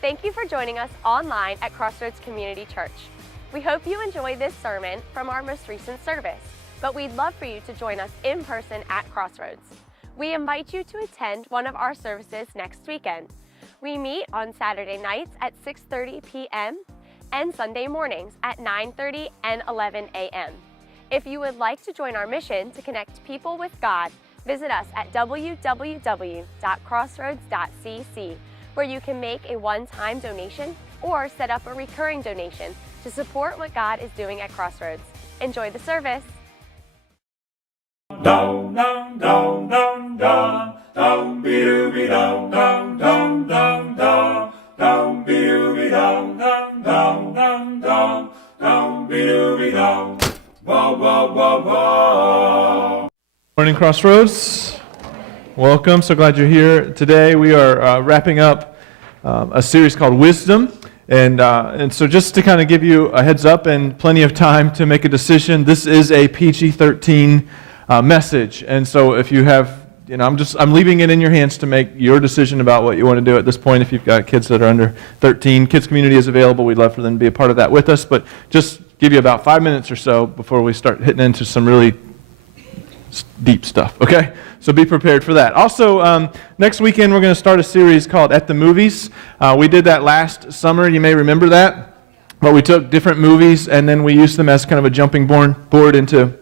Thank you for joining us online at Crossroads Community Church. We hope you enjoy this sermon from our most recent service, but we'd love for you to join us in person at Crossroads. We invite you to attend one of our services next weekend. We meet on Saturday nights at 6:30 p.m. and Sunday mornings at 9:30 and 11 a.m. If you would like to join our mission to connect people with God, visit us at www.crossroads.cc, where you can make a one-time donation or set up a recurring donation to support what God is doing at Crossroads. Enjoy the service. Down, down, down, down, down, down, be down, down, down, down, down, down, be down, down, down, down, down, down, be down. Wah, wah, wah, wah. Morning, Crossroads. Welcome. So glad you're here today. We are wrapping up a series called Wisdom. And so just to kind of give you a heads up and plenty of time to make a decision, this is a PG-13 message. And so if you have, I'm leaving it in your hands to make your decision about what you want to do at this point. If you've got kids that are under 13, Kids Community is available. We'd love for them to be a part of that with us. But just give you about 5 minutes or so before we start hitting into some really deep stuff, okay? So be prepared for that. Also, next weekend we're going to start a series called At the Movies. We did that last summer. You may remember that. But we took different movies and then we used them as kind of a jumping board into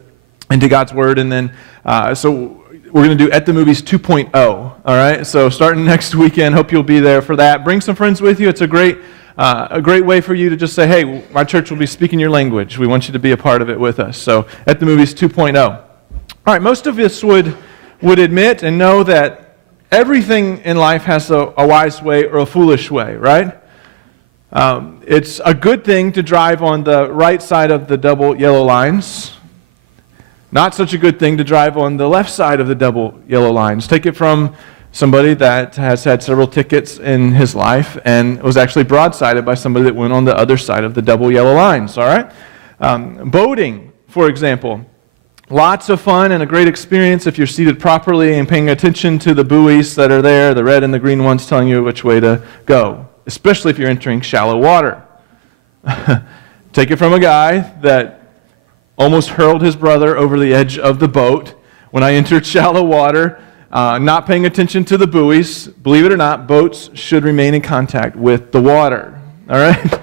God's Word. And then, so we're going to do At the Movies 2.0, all right? So starting next weekend, hope you'll be there for that. Bring some friends with you. It's a great way for you to just say, hey, my church will be speaking your language. We want you to be a part of it with us. So At the Movies 2.0. All right, most of us would admit and know that everything in life has a wise way or a foolish way, right? It's a good thing to drive on the right side of the double yellow lines. Not such a good thing to drive on the left side of the double yellow lines. Take it from somebody that has had several tickets in his life and was actually broadsided by somebody that went on the other side of the double yellow lines, all right? Boating, for example. Lots of fun and a great experience if you're seated properly and paying attention to the buoys that are there, the red and the green ones telling you which way to go, especially if you're entering shallow water. Take it from a guy that almost hurled his brother over the edge of the boat when I entered shallow water, not paying attention to the buoys. Believe it or not, boats should remain in contact with the water. All right?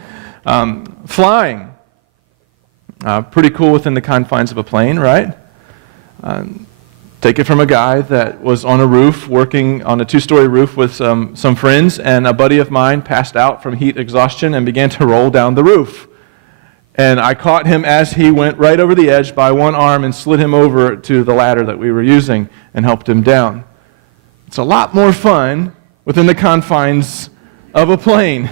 Flying. Pretty cool within the confines of a plane, right? Take it from a guy that was on a roof, working on a 2-story roof with some friends, and a buddy of mine passed out from heat exhaustion and began to roll down the roof. And I caught him as he went right over the edge by one arm and slid him over to the ladder that we were using and helped him down. It's a lot more fun within the confines of a plane.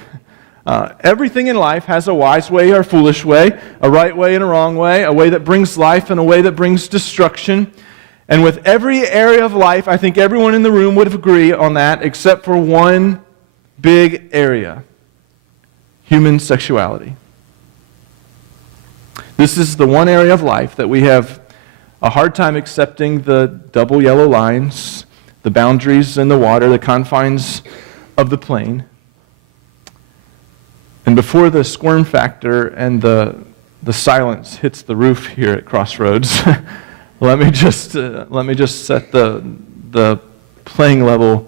Everything in life has a wise way or a foolish way, a right way and a wrong way, a way that brings life and a way that brings destruction. And with every area of life, I think everyone in the room would agree on that except for one big area: human sexuality. This is the one area of life that we have a hard time accepting the double yellow lines, the boundaries in the water, the confines of the plane. And before the squirm factor and the silence hits the roof here at Crossroads, let me just set the playing level,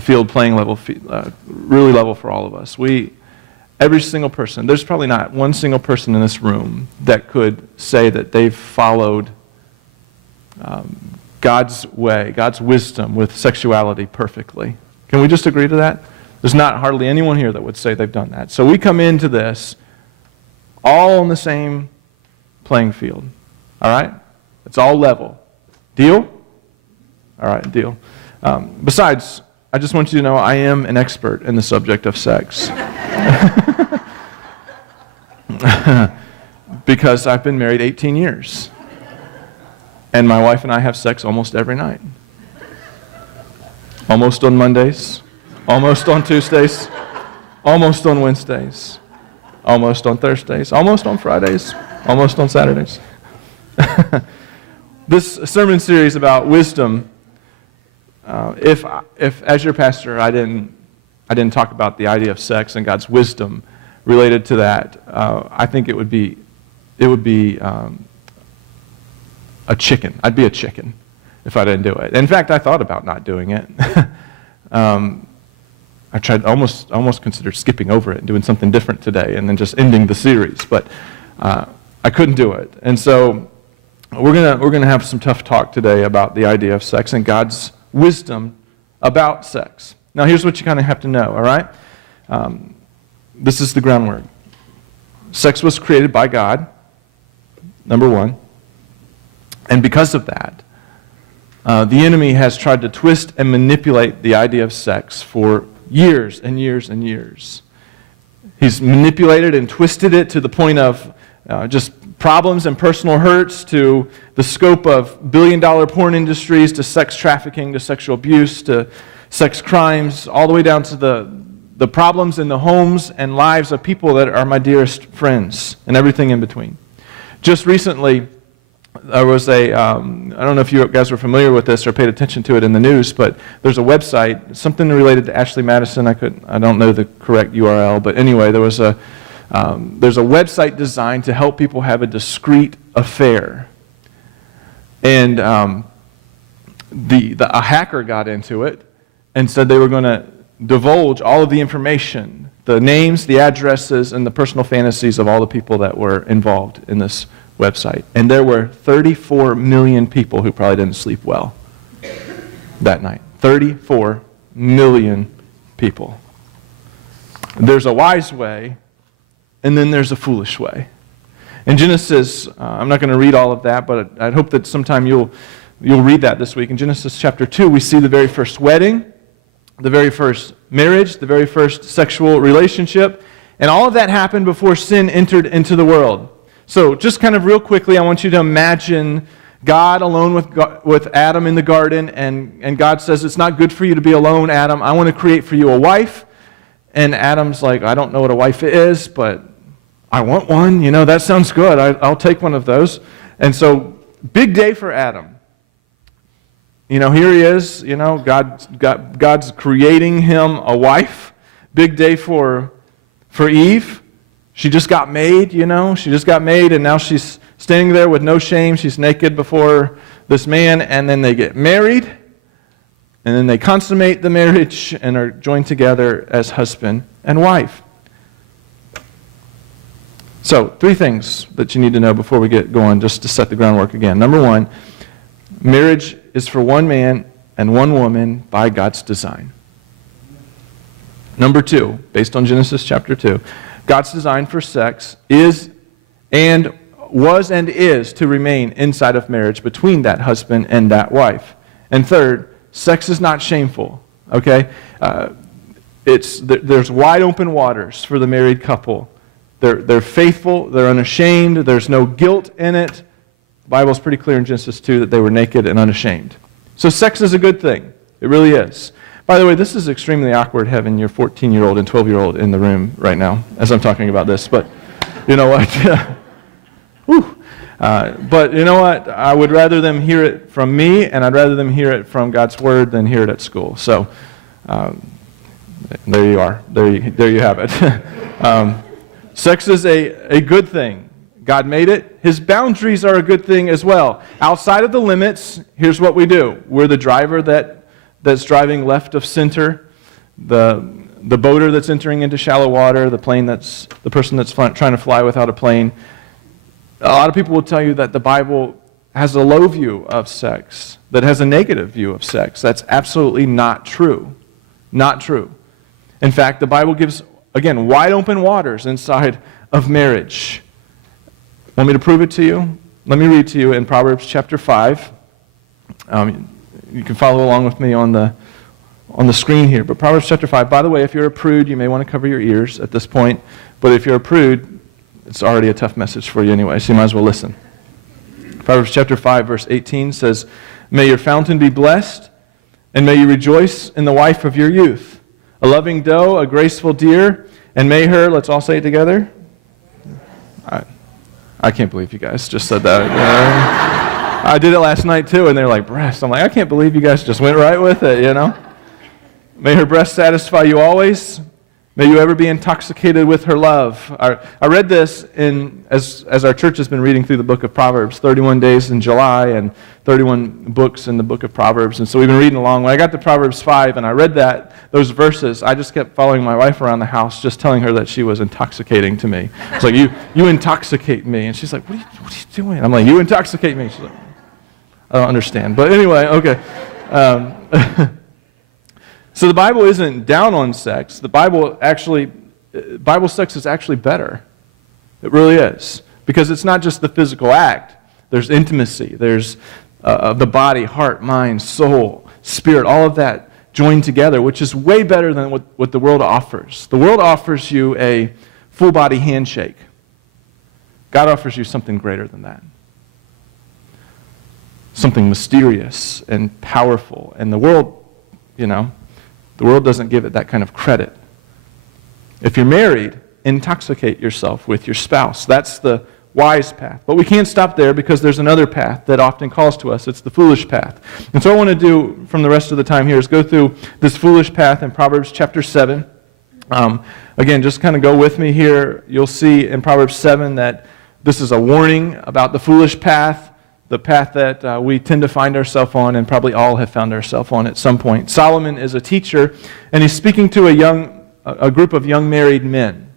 field playing level, really level for all of us. Every single person, there's probably not one single person in this room that could say that they've followed God's way, God's wisdom with sexuality perfectly. Can we just agree to that? There's not hardly anyone here that would say they've done that. So we come into this all on the same playing field. All right? It's all level. Deal? All right, deal. Besides, I just want you to know I am an expert in the subject of sex. Because I've been married 18 years. And my wife and I have sex almost every night. Almost on Mondays. Almost on Tuesdays, almost on Wednesdays, almost on Thursdays, almost on Fridays, almost on Saturdays. This sermon series about wisdom, if as your pastor I didn't I didn't talk about the idea of sex and God's wisdom related to that, I think it would be a chicken. I'd be a chicken if I didn't do it. In fact, I thought about not doing it. I tried almost considered skipping over it and doing something different today and then just ending the series, but I couldn't do it. And so we're gonna have some tough talk today about the idea of sex and God's wisdom about sex. Now, here's what you kind of have to know, all right? This is the groundwork. Sex was created by God, number one. And because of that, the enemy has tried to twist and manipulate the idea of sex for years and years and years. He's manipulated and twisted it to the point of just problems and personal hurts, to the scope of billion-dollar porn industries, to sex trafficking, to sexual abuse, to sex crimes, all the way down to the problems in the homes and lives of people that are my dearest friends, and everything in between. Just recently, there was I don't know if you guys were familiar with this or paid attention to it in the news, but there's a website, something related to Ashley Madison. I don't know the correct URL, but anyway, there's a website designed to help people have a discreet affair. And a hacker got into it and said they were going to divulge all of the information, the names, the addresses, and the personal fantasies of all the people that were involved in this website. And there were 34 million people who probably didn't sleep well that night. 34 million people. There's a wise way, and then there's a foolish way. In Genesis, I'm not going to read all of that, but I hope that sometime you'll read that this week. In Genesis chapter 2, we see the very first wedding, the very first marriage, the very first sexual relationship, and all of that happened before sin entered into the world. So just kind of real quickly, I want you to imagine God alone with Adam in the garden, and God says, it's not good for you to be alone, Adam. I want to create for you a wife. And Adam's like, I don't know what a wife is, but I want one. You know, that sounds good. I'll take one of those. And so, big day for Adam. You know, here he is. You know, God's creating him a wife. Big day for Eve. She just got made, you know. She just got made, and now she's standing there with no shame. She's naked before this man, and then they get married, and then they consummate the marriage and are joined together as husband and wife. So, 3 things that you need to know before we get going, just to set the groundwork again. Number 1, marriage is for one man and one woman by God's design. Number 2, based on Genesis chapter 2, God's design for sex is and was and is to remain inside of marriage between that husband and that wife. And third, sex is not shameful, okay? There's wide open waters for the married couple. They're faithful, they're unashamed, there's no guilt in it. The Bible's pretty clear in Genesis 2 that they were naked and unashamed. So sex is a good thing. It really is. By the way, this is extremely awkward having your 14-year-old and 12-year-old in the room right now as I'm talking about this, but you know what? But you know what? I would rather them hear it from me, and I'd rather them hear it from God's Word than hear it at school. So there you are. There you have it. Sex is a good thing. God made it. His boundaries are a good thing as well. Outside of the limits, here's what we do. We're the driver that's driving left of center, the boater that's entering into shallow water, the person that's trying to fly without a plane. A lot of people will tell you that the Bible has a low view of sex, that has a negative view of sex. That's absolutely not true. Not true. In fact, the Bible gives, again, wide open waters inside of marriage. Want me to prove it to you? Let me read to you in Proverbs chapter 5. You can follow along with me on the screen here. But Proverbs chapter 5, by the way, if you're a prude, you may want to cover your ears at this point. But if you're a prude, it's already a tough message for you anyway, so you might as well listen. Proverbs chapter 5, verse 18 says, "May your fountain be blessed, and may you rejoice in the wife of your youth. A loving doe, a graceful deer, and may her," let's all say it together. I can't believe you guys just said that. I did it last night too, and they're like, "Breast." I'm like, I can't believe you guys just went right with it, you know? May her breast satisfy you always. May you ever be intoxicated with her love. I read this as our church has been reading through the book of Proverbs, 31 days in July and 31 books in the book of Proverbs. And so we've been reading along. When I got to Proverbs 5 and I read those verses, I just kept following my wife around the house, just telling her that she was intoxicating to me. It's like, you intoxicate me. And she's like, what are you doing? I'm like, you intoxicate me. She's like, I don't understand. But anyway, okay. So the Bible isn't down on sex. Bible sex is actually better. It really is. Because it's not just the physical act. There's intimacy. There's the body, heart, mind, soul, spirit, all of that joined together, which is way better than what the world offers. The world offers you a full body handshake. God offers you something greater than that. Something mysterious and powerful. And the world, the world doesn't give it that kind of credit. If you're married, intoxicate yourself with your spouse. That's the wise path. But we can't stop there because there's another path that often calls to us. It's the foolish path. And so what I want to do from the rest of the time here is go through this foolish path in Proverbs chapter 7. Again, just kind of go with me here. You'll see in Proverbs 7 that this is a warning about the foolish path, the path that we tend to find ourselves on, and probably all have found ourselves on at some point. Solomon is a teacher, and he's speaking to a group of young married men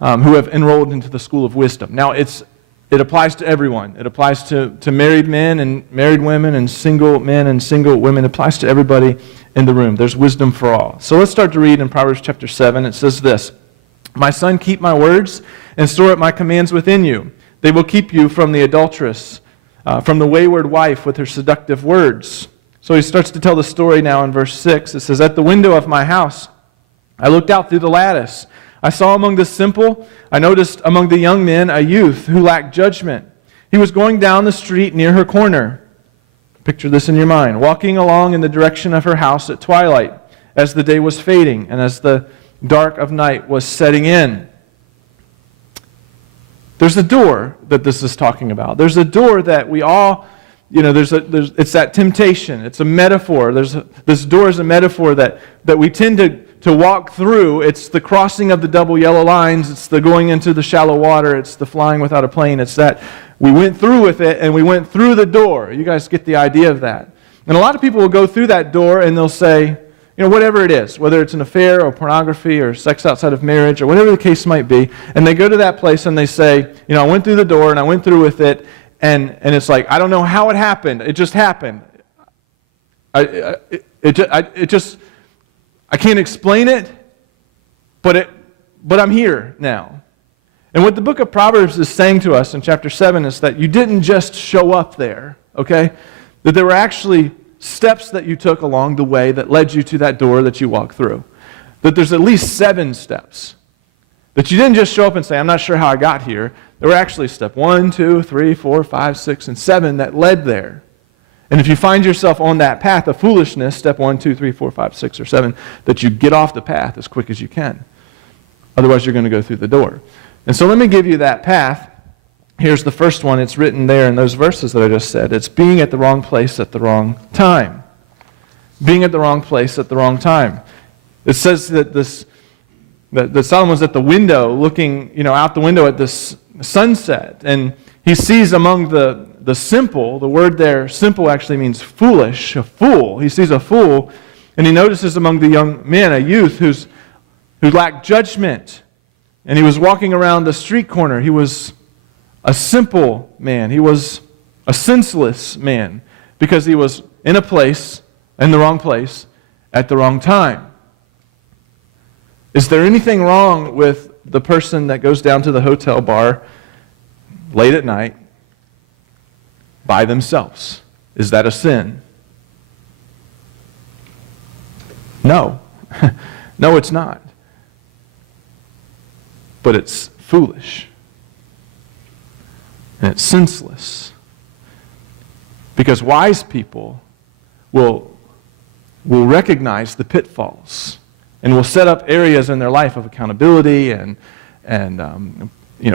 who have enrolled into the school of wisdom. Now, it applies to everyone. It applies to married men and married women and single men and single women. It applies to everybody in the room. There's wisdom for all. So let's start to read in Proverbs chapter 7. It says this, "My son, keep my words and store up my commands within you. They will keep you from the adulteress, from the wayward wife with her seductive words." So he starts to tell the story now in verse 6. It says, "At the window of my house, I looked out through the lattice. I saw among the simple, I noticed among the young men a youth who lacked judgment. He was going down the street near her corner." Picture this in your mind. "Walking along in the direction of her house at twilight, as the day was fading, and as the dark of night was setting in." There's a door that this is talking about. There's a door that we all, it's that temptation. It's a metaphor. This door is a metaphor that we tend to walk through. It's the crossing of the double yellow lines. It's the going into the shallow water. It's the flying without a plane. It's that we went through with it and we went through the door. You guys get the idea of that. And a lot of people will go through that door and they'll say, whatever it is, whether it's an affair or pornography or sex outside of marriage or whatever the case might be, and they go to that place and they say, I went through the door and I went through with it, and it's like, I don't know how it happened. It just happened. I can't explain it, but I'm here now. And what the book of Proverbs is saying to us in chapter 7 is that you didn't just show up there, okay? That there were actually steps that you took along the way that led you to that door that you walked through. That there's at least 7 steps. That you didn't just show up and say, I'm not sure how I got here. There were actually step 1, 2, 3, 4, 5, 6, and 7 that led there. And if you find yourself on that path of foolishness, step 1, 2, 3, 4, 5, 6, or 7, that you get off the path as quick as you can. Otherwise, you're going to go through the door. And so let me give you that path. Here's the first one. It's written there in those verses that I just said. It's being at the wrong place at the wrong time. Being at the wrong place at the wrong time. It says that Solomon's at the window looking, out the window at this sunset, and he sees among the simple, the word there, simple actually means foolish, a fool. He sees a fool, and he notices among the young men a youth who lacked judgment, and he was walking around the street corner. He was a simple man. He was a senseless man because he was in the wrong place, at the wrong time. Is there anything wrong with the person that goes down to the hotel bar late at night by themselves? Is that a sin? No. No, it's not. But it's foolish. And it's senseless. Because wise people will recognize the pitfalls and will set up areas in their life of accountability and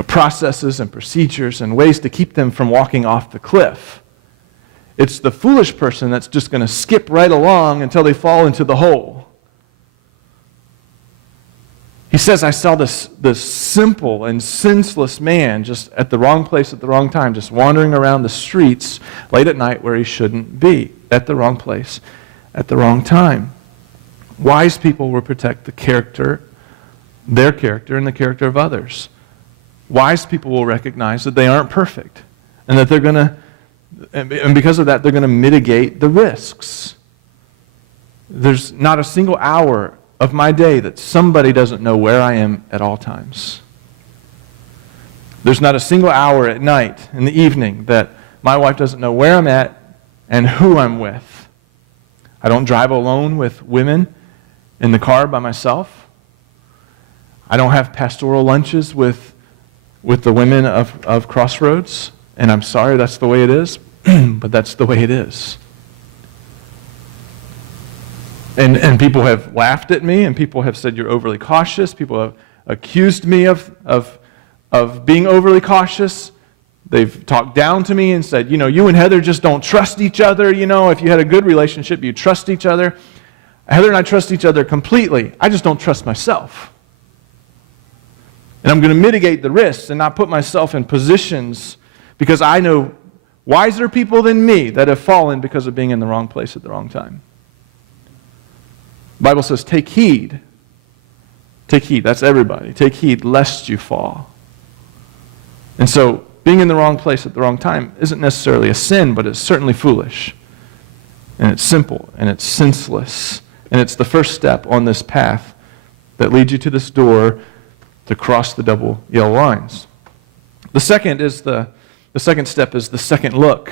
processes and procedures and ways to keep them from walking off the cliff. It's the foolish person that's just going to skip right along until they fall into the hole. He says, I saw this simple and senseless man just at the wrong place at the wrong time, just wandering around the streets late at night where he shouldn't be, at the wrong place at the wrong time. Wise people will protect the character, their character, and the character of others. Wise people will recognize that they aren't perfect, and that they're going to, and because of that, they're going to mitigate the risks. There's not a single hour of my day that somebody doesn't know where I am at all times. There's not a single hour at night, in the evening, that my wife doesn't know where I'm at and who I'm with. I don't drive alone with women in the car by myself. I don't have pastoral lunches with the women of Crossroads, and I'm sorry that's the way it is, but that's the way it is. And people have laughed at me, and people have said you're overly cautious. People have accused me of being overly cautious. They've talked down to me and said, you and Heather just don't trust each other. If you had a good relationship, you trust each other. Heather and I trust each other completely. I just don't trust myself. And I'm going to mitigate the risks and not put myself in positions because I know wiser people than me that have fallen because of being in the wrong place at the wrong time. The Bible says, take heed. Take heed. That's everybody. Take heed lest you fall. And so, being in the wrong place at the wrong time isn't necessarily a sin, but it's certainly foolish. And it's simple, and it's senseless. And it's the first step on this path that leads you to this door to cross the double yellow lines. The second step is the second look.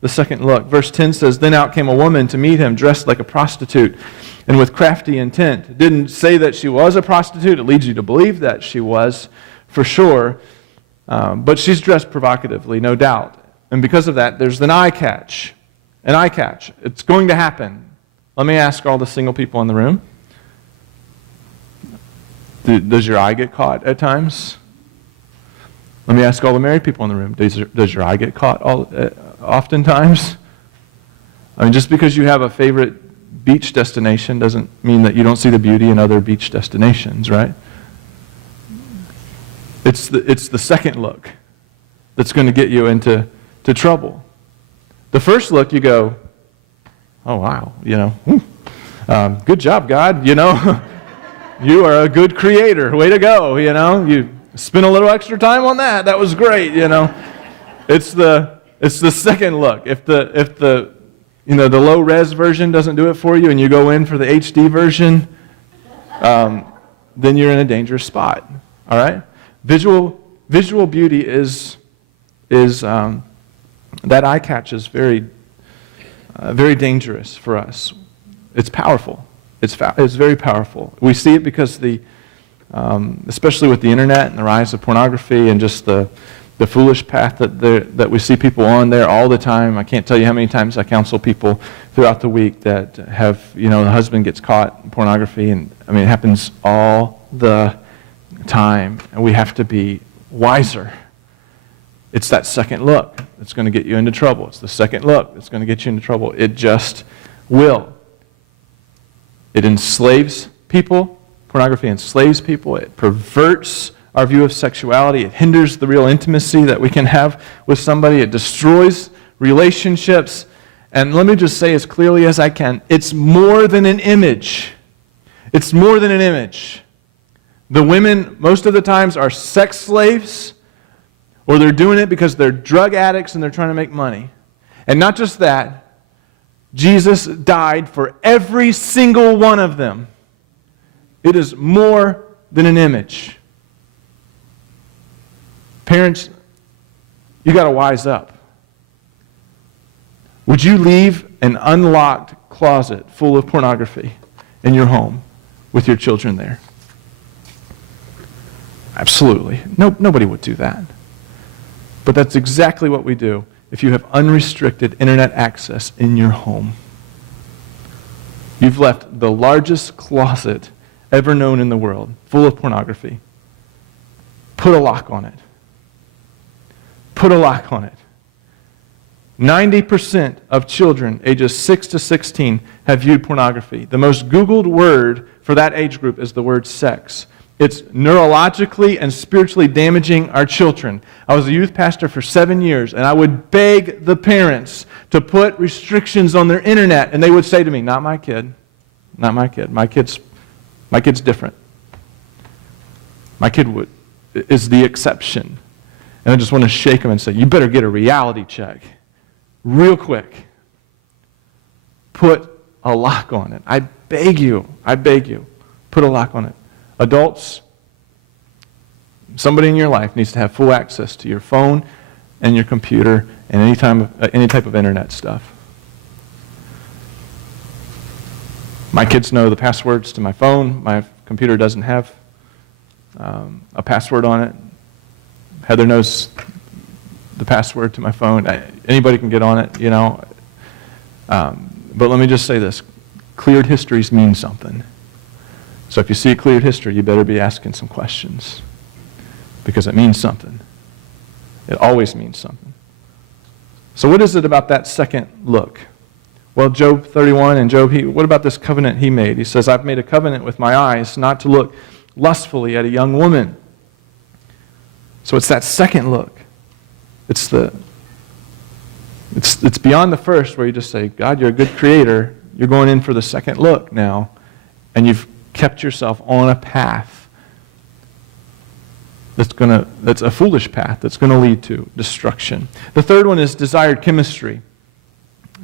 The second look. Verse 10 says, Then out came a woman to meet him, dressed like a prostitute, and with crafty intent. It didn't say that she was a prostitute. It leads you to believe that she was, for sure. But she's dressed provocatively, no doubt. And because of that, there's an eye catch. An eye catch. It's going to happen. Let me ask all the single people in the room. Does your eye get caught at times? Let me ask all the married people in the room. Does your eye get caught oftentimes? I mean, just because you have a favorite beach destination doesn't mean that you don't see the beauty in other beach destinations, right? It's the second look that's going to get you into trouble. The first look, you go, oh, wow, good job, God, you are a good creator, way to go, you spent a little extra time on that, that was great, It's the second look. If the low res version doesn't do it for you and you go in for the HD version, then you're in a dangerous spot, all right? Visual beauty is that eye catch is very dangerous for us. It's powerful. It's very powerful. We see it because especially with the internet and the rise of pornography and just the foolish path that we see people on there all the time. I can't tell you how many times I counsel people throughout the week that have, the husband gets caught in pornography, and it happens all the time, and we have to be wiser. It's that second look that's going to get you into trouble. It's the second look that's going to get you into trouble. It just will. It enslaves people. Pornography enslaves people. It perverts our view of sexuality. It hinders the real intimacy that we can have with somebody. It destroys relationships. And let me just say as clearly as I can, it's more than an image. It's more than an image. The women, most of the times, are sex slaves, or they're doing it because they're drug addicts and they're trying to make money. And not just that, Jesus died for every single one of them. It is more than an image. Parents, you got to wise up. Would you leave an unlocked closet full of pornography in your home with your children there? Absolutely. Nobody would do that. But that's exactly what we do if you have unrestricted internet access in your home. You've left the largest closet ever known in the world, full of pornography. Put a lock on it. Put a lock on it. 90% of children ages 6 to 16 have viewed pornography. The most Googled word for that age group is the word sex. It's neurologically and spiritually damaging our children. I was a youth pastor for 7 years, and I would beg the parents to put restrictions on their internet, and they would say to me, not my kid, not my kid. My kid's different. My kid is the exception. And I just want to shake them and say, you better get a reality check real quick. Put a lock on it. I beg you, put a lock on it. Adults, somebody in your life needs to have full access to your phone and your computer and any type of internet stuff. My kids know the passwords to my phone. My computer doesn't have a password on it. Heather knows the password to my phone. Anybody can get on it, you know. But let me just say this. Cleared histories mean something. So if you see a cleared history, you better be asking some questions, because it means something. It always means something. So what is it about that second look? Well, Job 31 and Job, what about this covenant he made? He says, I've made a covenant with my eyes not to look lustfully at a young woman. So it's that second look. It's beyond the first, where you just say, God, you're a good creator. You're going in for the second look now, and you've kept yourself on a path that's a foolish path that's going to lead to destruction. The third one is desired chemistry.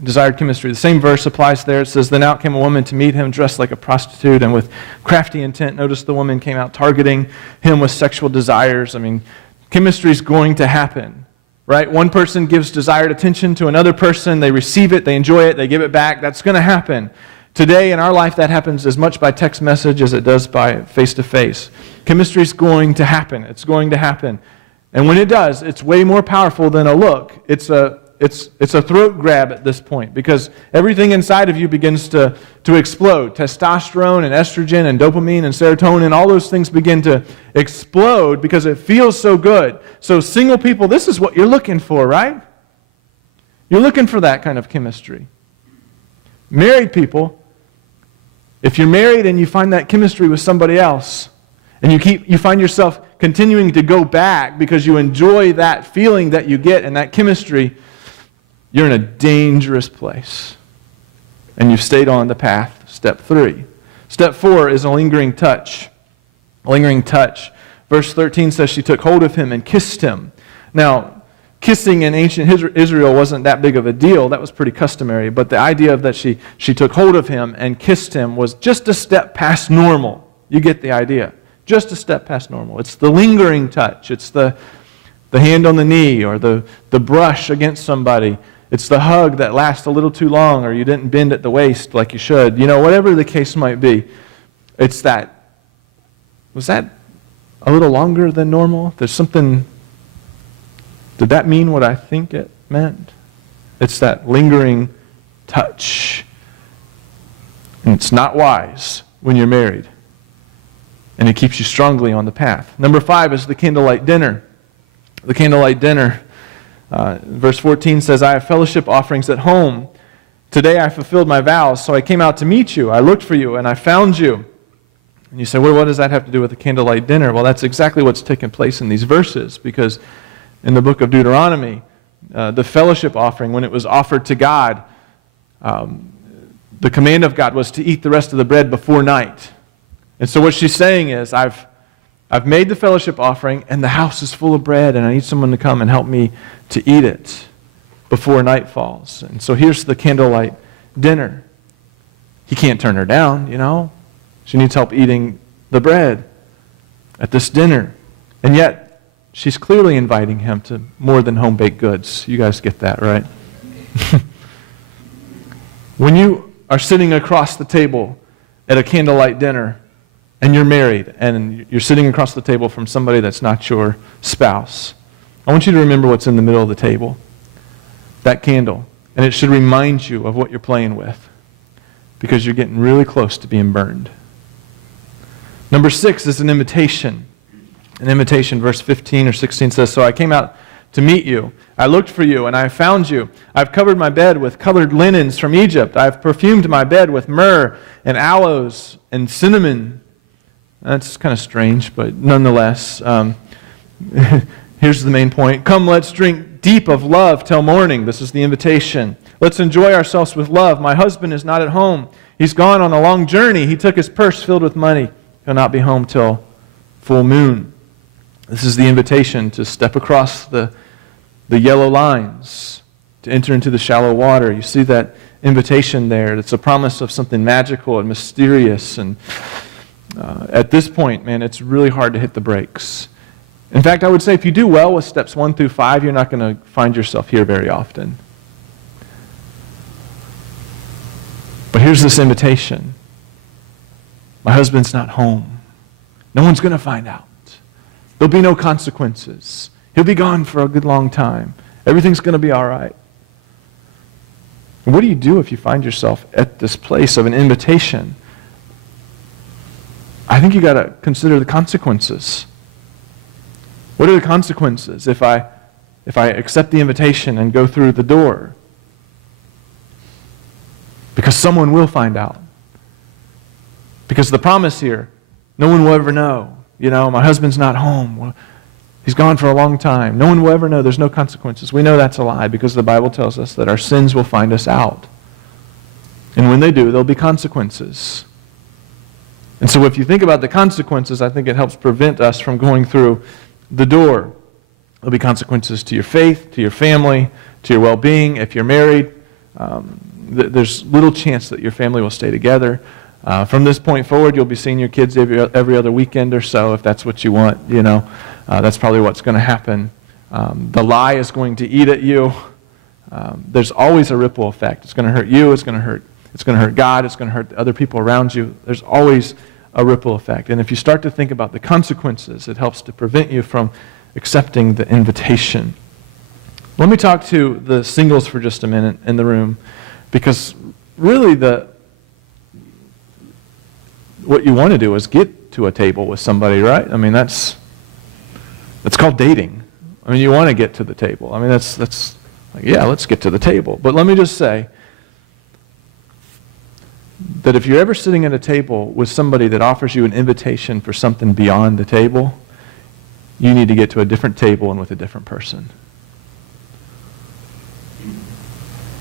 Desired chemistry. The same verse applies there. It says, then out came a woman to meet him, dressed like a prostitute and with crafty intent. Notice the woman came out targeting him with sexual desires. I mean, chemistry is going to happen, right? One person gives desired attention to another person. They receive it. They enjoy it. They give it back. That's going to happen. Today in our life, that happens as much by text message as it does by face-to-face. Chemistry is going to happen. It's going to happen. And when it does, it's way more powerful than a look. It's a throat grab at this point, because everything inside of you begins to explode. Testosterone and estrogen and dopamine and serotonin, all those things begin to explode because it feels so good. So single people, this is what you're looking for, right? You're looking for that kind of chemistry. Married people, if you're married and you find that chemistry with somebody else, and you find yourself continuing to go back because you enjoy that feeling that you get and that chemistry, you're in a dangerous place. And you've stayed on the path. Step 3. Step 4 is a lingering touch. A lingering touch. Verse 13 says she took hold of him and kissed him. Now, kissing in ancient Israel wasn't that big of a deal. That was pretty customary. But the idea of that she took hold of him and kissed him was just a step past normal. You get the idea. Just a step past normal. It's the lingering touch. It's the hand on the knee, or the brush against somebody. It's the hug that lasts a little too long, or you didn't bend at the waist like you should. You know, whatever the case might be. It's that. Was that a little longer than normal? There's something. Did that mean what I think it meant? It's that lingering touch. And it's not wise when you're married. And it keeps you strongly on the path. Number 5 is the candlelight dinner. The candlelight dinner. Verse 14 says, I have fellowship offerings at home. Today I fulfilled my vows, so I came out to meet you. I looked for you, and I found you. And you say, well, what does that have to do with the candlelight dinner? Well, that's exactly what's taken place in these verses, because in the book of Deuteronomy, the fellowship offering, when it was offered to God, the command of God was to eat the rest of the bread before night. And so what she's saying is, I've made the fellowship offering, and the house is full of bread, and I need someone to come and help me to eat it before night falls. And so here's the candlelight dinner. He can't turn her down, you know. She needs help eating the bread at this dinner. And yet, she's clearly inviting him to more than home-baked goods. You guys get that, right? When you are sitting across the table at a candlelight dinner, and you're married, and you're sitting across the table from somebody that's not your spouse, I want you to remember what's in the middle of the table. That candle. And it should remind you of what you're playing with, because you're getting really close to being burned. Number 6 is an invitation. An invitation, verse 15 or 16 says, so I came out to meet you. I looked for you, and I found you. I've covered my bed with colored linens from Egypt. I've perfumed my bed with myrrh and aloes and cinnamon. That's kind of strange, but nonetheless, here's the main point. Come, let's drink deep of love till morning. This is the invitation. Let's enjoy ourselves with love. My husband is not at home. He's gone on a long journey. He took his purse filled with money. He'll not be home till full moon. This is the invitation to step across the yellow lines, to enter into the shallow water. You see that invitation there. It's a promise of something magical and mysterious. And at this point, man, it's really hard to hit the brakes. In fact, I would say if you do well with steps 1 through 5, you're not going to find yourself here very often. But here's this invitation. My husband's not home. No one's going to find out. There'll be no consequences. He'll be gone for a good long time. Everything's going to be all right. And what do you do if you find yourself at this place of an invitation? I think you got to consider the consequences. What are the consequences if I accept the invitation and go through the door? Because someone will find out. Because the promise here, no one will ever know. You know, my husband's not home. Well, he's gone for a long time. No one will ever know. There's no consequences. We know that's a lie because the Bible tells us that our sins will find us out. And when they do, there'll be consequences. And so if you think about the consequences, I think it helps prevent us from going through the door. There'll be consequences to your faith, to your family, to your well-being. If you're married, there's little chance that your family will stay together. From this point forward, you'll be seeing your kids every other weekend or so, if that's what you want. You know, that's probably what's going to happen. The lie is going to eat at you. There's always a ripple effect. It's going to hurt you. It's going to hurt God. It's going to hurt the other people around you. There's always a ripple effect. And if you start to think about the consequences, it helps to prevent you from accepting the invitation. Let me talk to the singles for just a minute in the room, because really what you want to do is get to a table with somebody, right? I mean, that's called dating. I mean, you want to get to the table. I mean, that's like, yeah, let's get to the table. But let me just say that if you're ever sitting at a table with somebody that offers you an invitation for something beyond the table, you need to get to a different table and with a different person.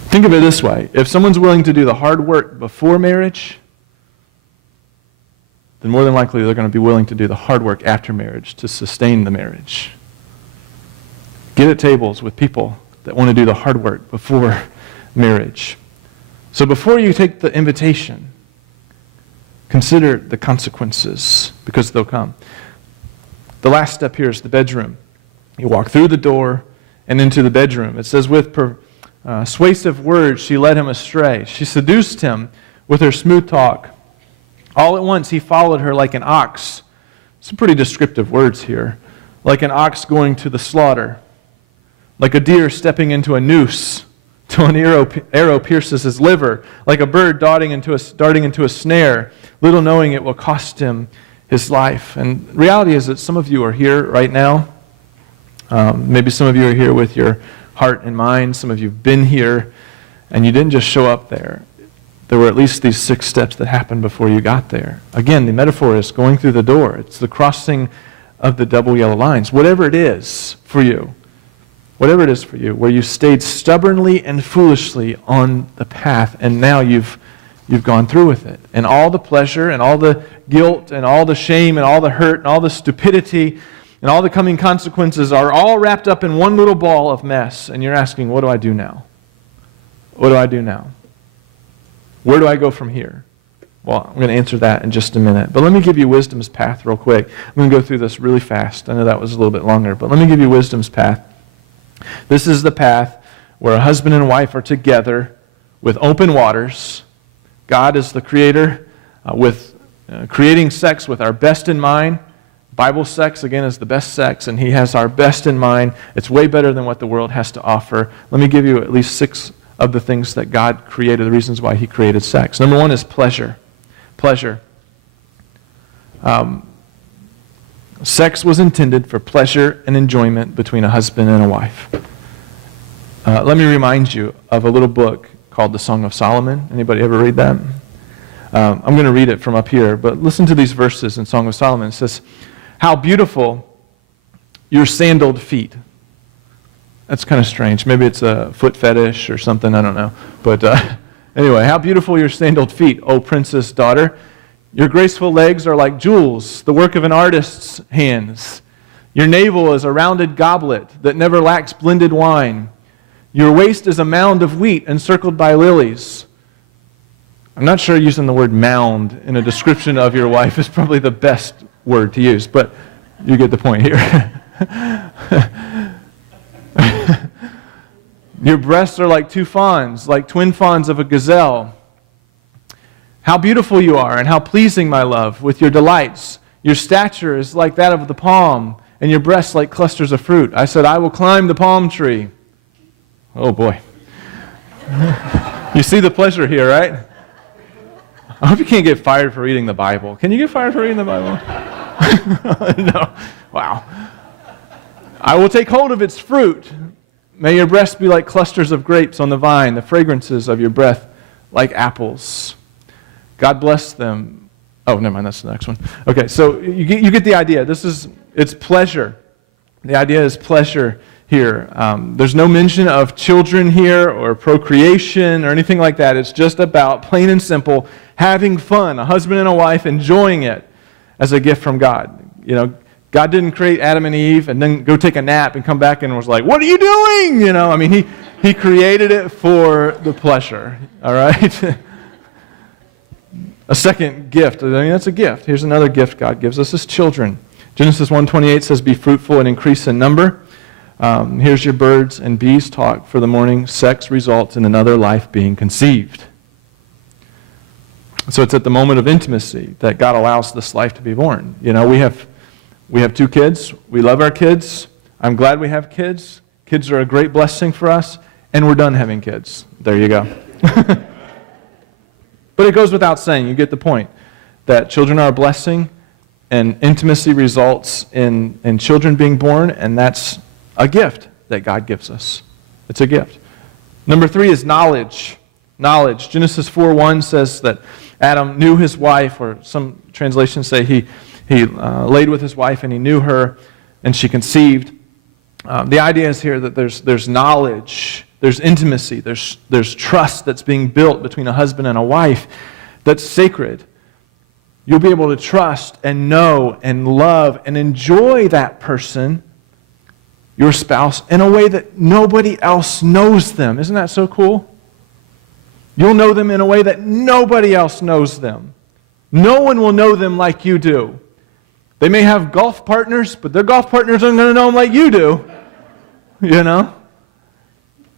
Think of it this way. If someone's willing to do the hard work before marriage, then more than likely they're going to be willing to do the hard work after marriage to sustain the marriage. Get at tables with people that want to do the hard work before marriage. So before you take the invitation, consider the consequences, because they'll come. The last step here is the bedroom. You walk through the door and into the bedroom. It says, with persuasive words she led him astray. She seduced him with her smooth talk. All at once he followed her like an ox. Some pretty descriptive words here. Like an ox going to the slaughter. Like a deer stepping into a noose till an arrow pierces his liver. Like a bird darting into a snare, little knowing it will cost him his life. And the reality is that some of you are here right now. Maybe some of you are here with your heart and mind. Some of you have been here and you didn't just show up there. There were at least these 6 steps that happened before you got there. Again, the metaphor is going through the door. It's the crossing of the double yellow lines. Whatever it is for you, where you stayed stubbornly and foolishly on the path, and now you've gone through with it. And all the pleasure and all the guilt and all the shame and all the hurt and all the stupidity and all the coming consequences are all wrapped up in one little ball of mess. And you're asking, what do I do now? What do I do now? Where do I go from here? Well, I'm going to answer that in just a minute. But let me give you Wisdom's path real quick. I'm going to go through this really fast. I know that was a little bit longer, but let me give you Wisdom's path. This is the path where a husband and wife are together with open waters. God is the creator with creating sex with our best in mind. Bible sex, again, is the best sex, and He has our best in mind. It's way better than what the world has to offer. Let me give you at least 6 of the things that God created, the reasons why He created sex. Number 1 is pleasure. Pleasure. Sex was intended for pleasure and enjoyment between a husband and a wife. Let me remind you of a little book called The Song of Solomon. Anybody ever read that? I'm going to read it from up here, but listen to these verses in Song of Solomon. It says, "How beautiful your sandaled feet." That's kind of strange. Maybe it's a foot fetish or something, I don't know. But anyway, "How beautiful your sandaled feet, O princess daughter. Your graceful legs are like jewels, the work of an artist's hands. Your navel is a rounded goblet that never lacks blended wine. Your waist is a mound of wheat encircled by lilies." I'm not sure using the word mound in a description of your wife is probably the best word to use, but you get the point here. "Your breasts are like two fawns, like twin fawns of a gazelle. How beautiful you are, and how pleasing, my love, with your delights. Your stature is like that of the palm, and your breasts like clusters of fruit. I said, I will climb the palm tree." Oh boy. You see the pleasure here, right? I hope you can't get fired for reading the Bible. Can you get fired for reading the Bible? No. Wow. "I will take hold of its fruit. May your breasts be like clusters of grapes on the vine, the fragrances of your breath like apples. God bless them." Oh, never mind, that's the next one. Okay, so you get the idea. It's pleasure. The idea is pleasure here. There's no mention of children here or procreation or anything like that. It's just about, plain and simple, having fun, a husband and a wife enjoying it as a gift from God. You know, God didn't create Adam and Eve and then go take a nap and come back and was like, "What are you doing?" You know, I mean, he created it for the pleasure, all right? A second gift, I mean, that's a gift. Here's another gift God gives us as children. Genesis 1:28 says, "Be fruitful and increase in number." Here's your birds and bees talk for the morning. Sex results in another life being conceived. So it's at the moment of intimacy that God allows this life to be born. You know, we have 2 kids. We love our kids. I'm glad we have kids. Kids are a great blessing for us, and we're done having kids. There you go. But it goes without saying, you get the point, that children are a blessing, and intimacy results in children being born, and that's a gift that God gives us. It's a gift. Number 3 is knowledge. Knowledge. Genesis 4:1 says that Adam knew his wife, or some translations say he laid with his wife and he knew her and she conceived. The idea is here that there's knowledge, there's intimacy, there's trust that's being built between a husband and a wife that's sacred. You'll be able to trust and know and love and enjoy that person, your spouse, in a way that nobody else knows them. Isn't that so cool? You'll know them in a way that nobody else knows them. No one will know them like you do. They may have golf partners, but their golf partners aren't going to know them like you do. You know?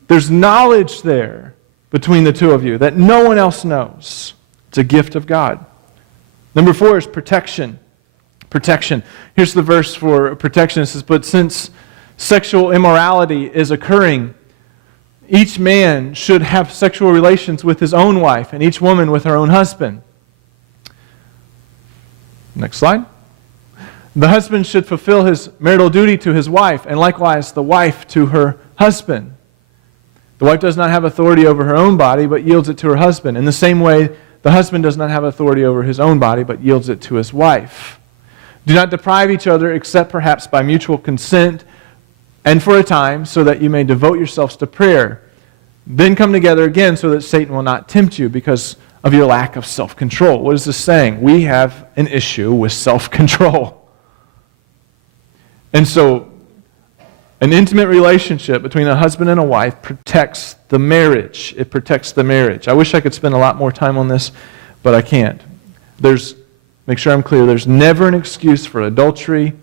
There's knowledge there between the two of you that no one else knows. It's a gift of God. Number 4 is protection. Protection. Here's the verse for protection. It says, "But since sexual immorality is occurring, each man should have sexual relations with his own wife, and each woman with her own husband." Next slide. "The husband should fulfill his marital duty to his wife, and likewise the wife to her husband. The wife does not have authority over her own body, but yields it to her husband. In the same way, the husband does not have authority over his own body, but yields it to his wife. Do not deprive each other, except perhaps by mutual consent, and for a time, so that you may devote yourselves to prayer. Then come together again, so that Satan will not tempt you because of your lack of self-control." What is this saying? We have an issue with self-control. And so, an intimate relationship between a husband and a wife protects the marriage. It protects the marriage. I wish I could spend a lot more time on this, but I can't. Make sure I'm clear, there's never an excuse for adultery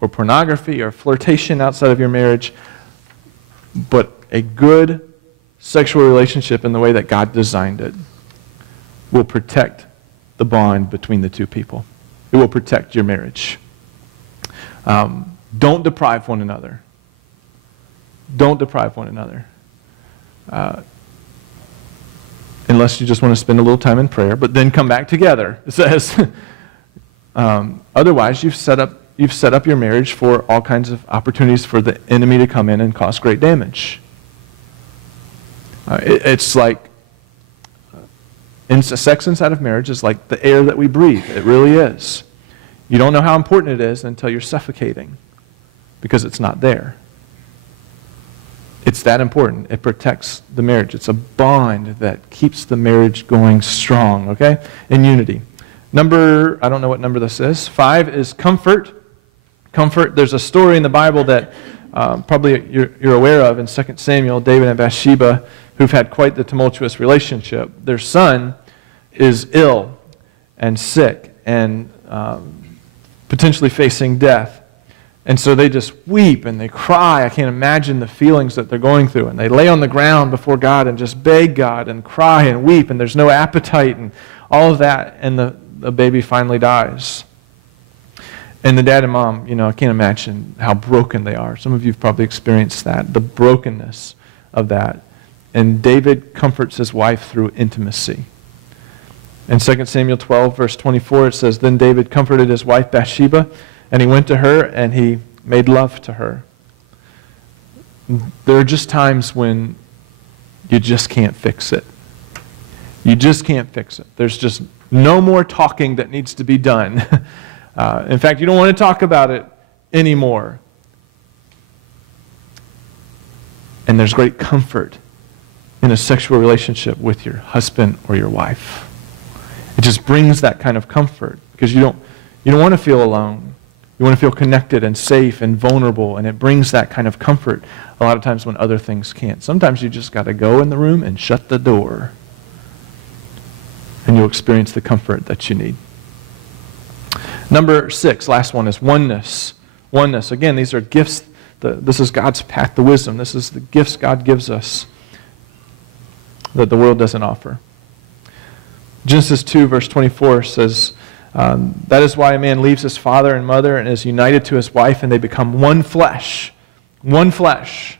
or pornography or flirtation outside of your marriage, but a good sexual relationship in the way that God designed it will protect the bond between the two people. It will protect your marriage. Don't deprive one another. Don't deprive one another. Unless you just want to spend a little time in prayer, but then come back together, it says. Otherwise, you've set up your marriage for all kinds of opportunities for the enemy to come in and cause great damage. It's like Sex inside of marriage is like the air that we breathe. It really is. You don't know how important it is until you're suffocating because it's not there. It's that important. It protects the marriage. It's a bond that keeps the marriage going strong, okay? In unity. Number, I don't know what number this is. 5 is comfort. Comfort. There's a story in the Bible that probably you're aware of in 2 Samuel, David and Bathsheba, who've had quite the tumultuous relationship. Their son is ill and sick and potentially facing death. And so they just weep and they cry. I can't imagine the feelings that they're going through. And they lay on the ground before God and just beg God and cry and weep. And there's no appetite and all of that. And the baby finally dies. And the dad and mom, I can't imagine how broken they are. Some of you have probably experienced that, the brokenness of that. And David comforts his wife through intimacy. In 2 Samuel 12, verse 24, it says, "Then David comforted his wife Bathsheba, and he went to her, and he made love to her." There are just times when you just can't fix it. You just can't fix it. There's just no more talking that needs to be done. In fact, you don't want to talk about it anymore. And there's great comfort in a sexual relationship with your husband or your wife. It just brings that kind of comfort because you don't want to feel alone. You want to feel connected and safe and vulnerable, and it brings that kind of comfort a lot of times when other things can't. Sometimes you just got to go in the room and shut the door, and you'll experience the comfort that you need. Number 6, last one, is oneness. Oneness. Again, these are gifts. This is God's path to wisdom. This is the gifts God gives us that the world doesn't offer. Genesis 2, verse 24 says, "That is why a man leaves his father and mother and is united to his wife, and they become one flesh." One flesh.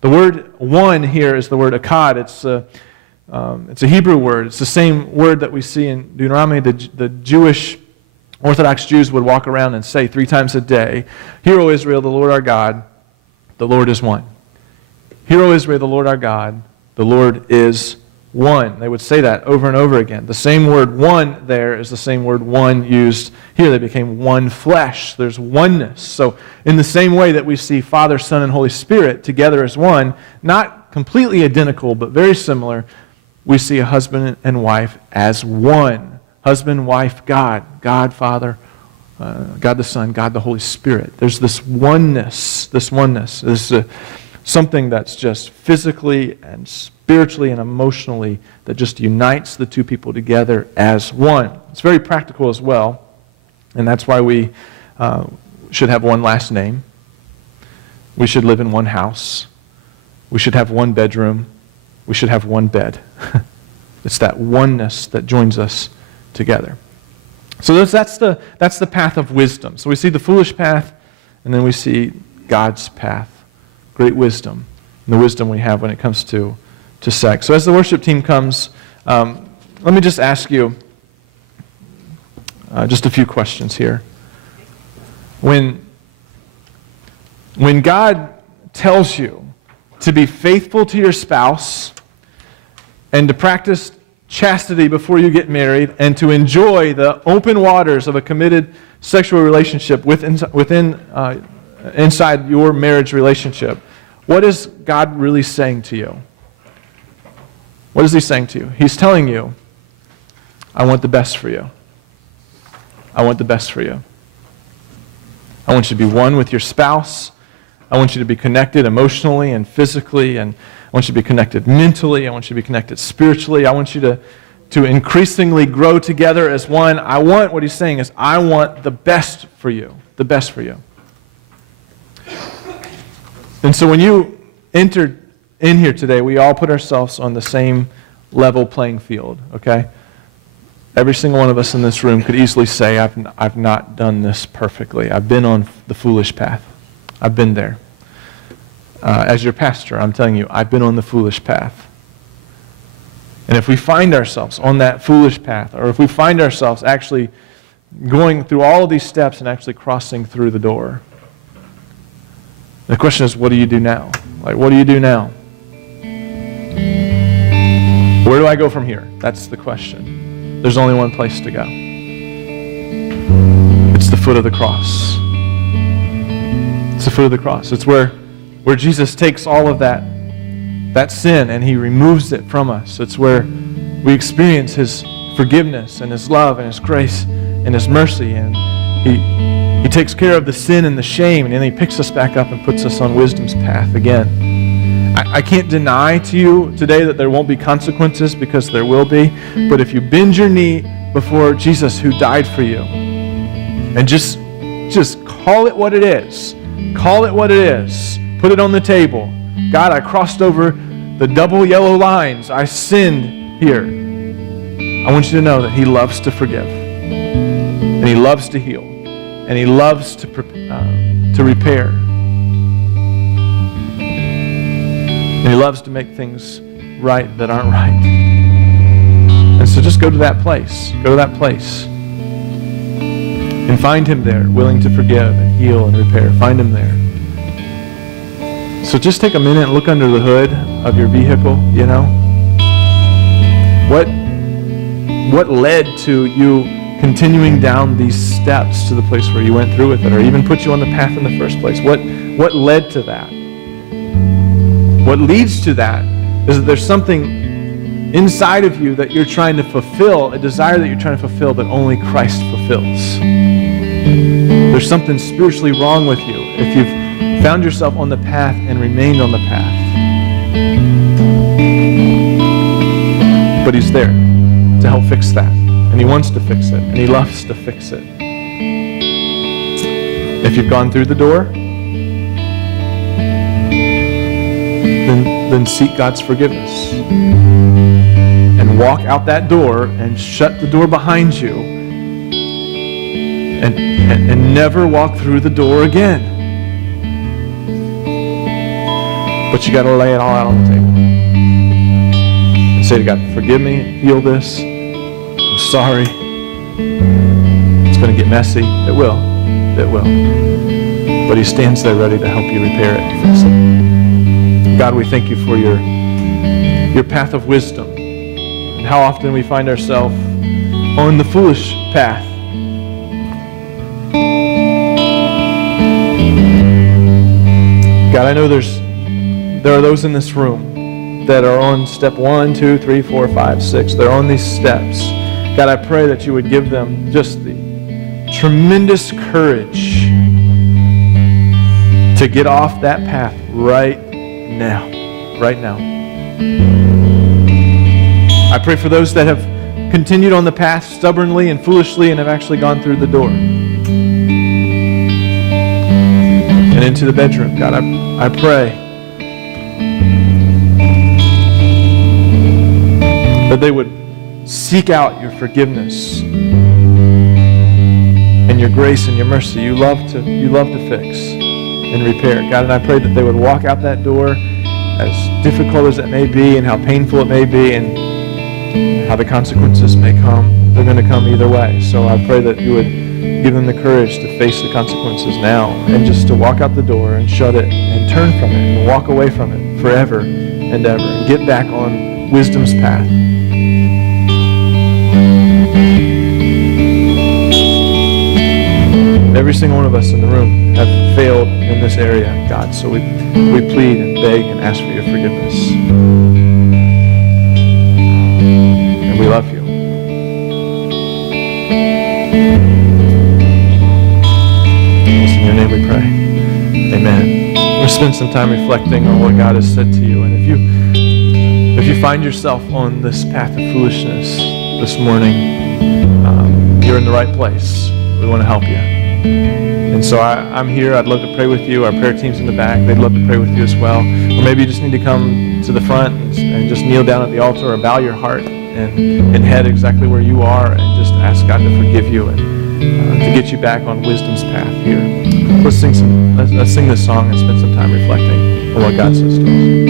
The word one here is the word akkad. It's a Hebrew word. It's the same word that we see in Deuteronomy. The Jewish Orthodox Jews would walk around and say 3 times a day, "Hear, O Israel, the Lord our God, the Lord is one." "Hear, O Israel, the Lord our God, the Lord is one." They would say that over and over again. The same word one there is the same word one used here. They became one flesh. There's oneness. So in the same way that we see Father, Son, and Holy Spirit together as one, not completely identical, but very similar, we see a husband and wife as one. Husband, wife, God. God, Father, God the Son, God the Holy Spirit. There's this oneness. This oneness. There's something that's just physically and spiritually and emotionally that just unites the two people together as one. It's very practical as well, and that's why we should have one last name. We should live in one house. We should have one bedroom. We should have one bed. It's that oneness that joins us together. So that's the path of wisdom. So we see the foolish path, and then we see God's path. Great wisdom, and the wisdom we have when it comes to sex. So as the worship team comes, let me just ask you just a few questions here. When God tells you to be faithful to your spouse and to practice chastity before you get married and to enjoy the open waters of a committed sexual relationship inside your marriage relationship, what is God really saying to you? What is He saying to you? He's telling you, I want the best for you. I want the best for you. I want you to be one with your spouse. I want you to be connected emotionally and physically, and I want you to be connected mentally. I want you to be connected spiritually. I want you to increasingly grow together as one. What He's saying is, I want the best for you. The best for you. And so when you entered in here today, we all put ourselves on the same level playing field, okay? Every single one of us in this room could easily say, I've not done this perfectly. I've been on the foolish path. I've been there. As your pastor, I'm telling you, I've been on the foolish path. And if we find ourselves on that foolish path, or if we find ourselves actually going through all of these steps and actually crossing through the door, the question is, what do you do now? Like, what do you do now? Where do I go from here? That's the question. There's only one place to go. It's the foot of the cross. It's the foot of the cross. It's where Jesus takes all of that sin and he removes it from us. It's where we experience his forgiveness and his love and his grace and his mercy. And he takes care of the sin and the shame, and then he picks us back up and puts us on wisdom's path again. I can't deny to you today that there won't be consequences, because there will be. But if you bend your knee before Jesus who died for you and just call it what it is. Call it what it is. Put it on the table. God, I crossed over the double yellow lines. I sinned here. I want you to know that he loves to forgive. And he loves to heal. And he loves to repair. And he loves to make things right that aren't right. And so just go to that place. Go to that place. And find him there, willing to forgive and heal and repair. Find him there. So just take a minute and look under the hood of your vehicle, you know. What led to you continuing down these steps to the place where you went through with it, or even put you on the path in the first place? What led to that? What leads to that is that there's something inside of you that you're trying to fulfill, a desire that you're trying to fulfill that only Christ fulfills. There's something spiritually wrong with you if you've found yourself on the path and remained on the path. But he's there to help fix that. And he wants to fix it. And he loves to fix it. If you've gone through the door, then seek God's forgiveness. And walk out that door and shut the door behind you. And never walk through the door again. But you got to lay it all out on the table. And say to God, forgive me, heal this. I'm sorry. It's going to get messy. It will. It will. But he stands there ready to help you repair it and fix it. God, we thank you for your path of wisdom. And how often we find ourselves on the foolish path. God, I know there are those in this room that are on step 1, 2, 3, 4, 5, 6. They're on these steps. God, I pray that you would give them just the tremendous courage to get off that path right now. Right now. I pray for those that have continued on the path stubbornly and foolishly and have actually gone through the door and into the bedroom. God, I pray that they would seek out your forgiveness and your grace and your mercy. You love to fix and repair. God, and I pray that they would walk out that door, as difficult as it may be and how painful it may be and how the consequences may come. They're going to come either way. So I pray that you would give them the courage to face the consequences now and just to walk out the door and shut it and turn from it and walk away from it forever and ever and get back on wisdom's path. Every single one of us in the room have failed in this area, God. So we plead and beg and ask for your forgiveness. And we love you. It's in your name we pray. Amen. We'll spend some time reflecting on what God has said to you. And if you find yourself on this path of foolishness this morning, you're in the right place. We want to help you. And so I'm here. I'd love to pray with you. Our prayer team's in the back. They'd love to pray with you as well. Or maybe you just need to come to the front and just kneel down at the altar or bow your heart and head exactly where you are and just ask God to forgive you and to get you back on wisdom's path here. Let's sing this song and spend some time reflecting on what God says to us.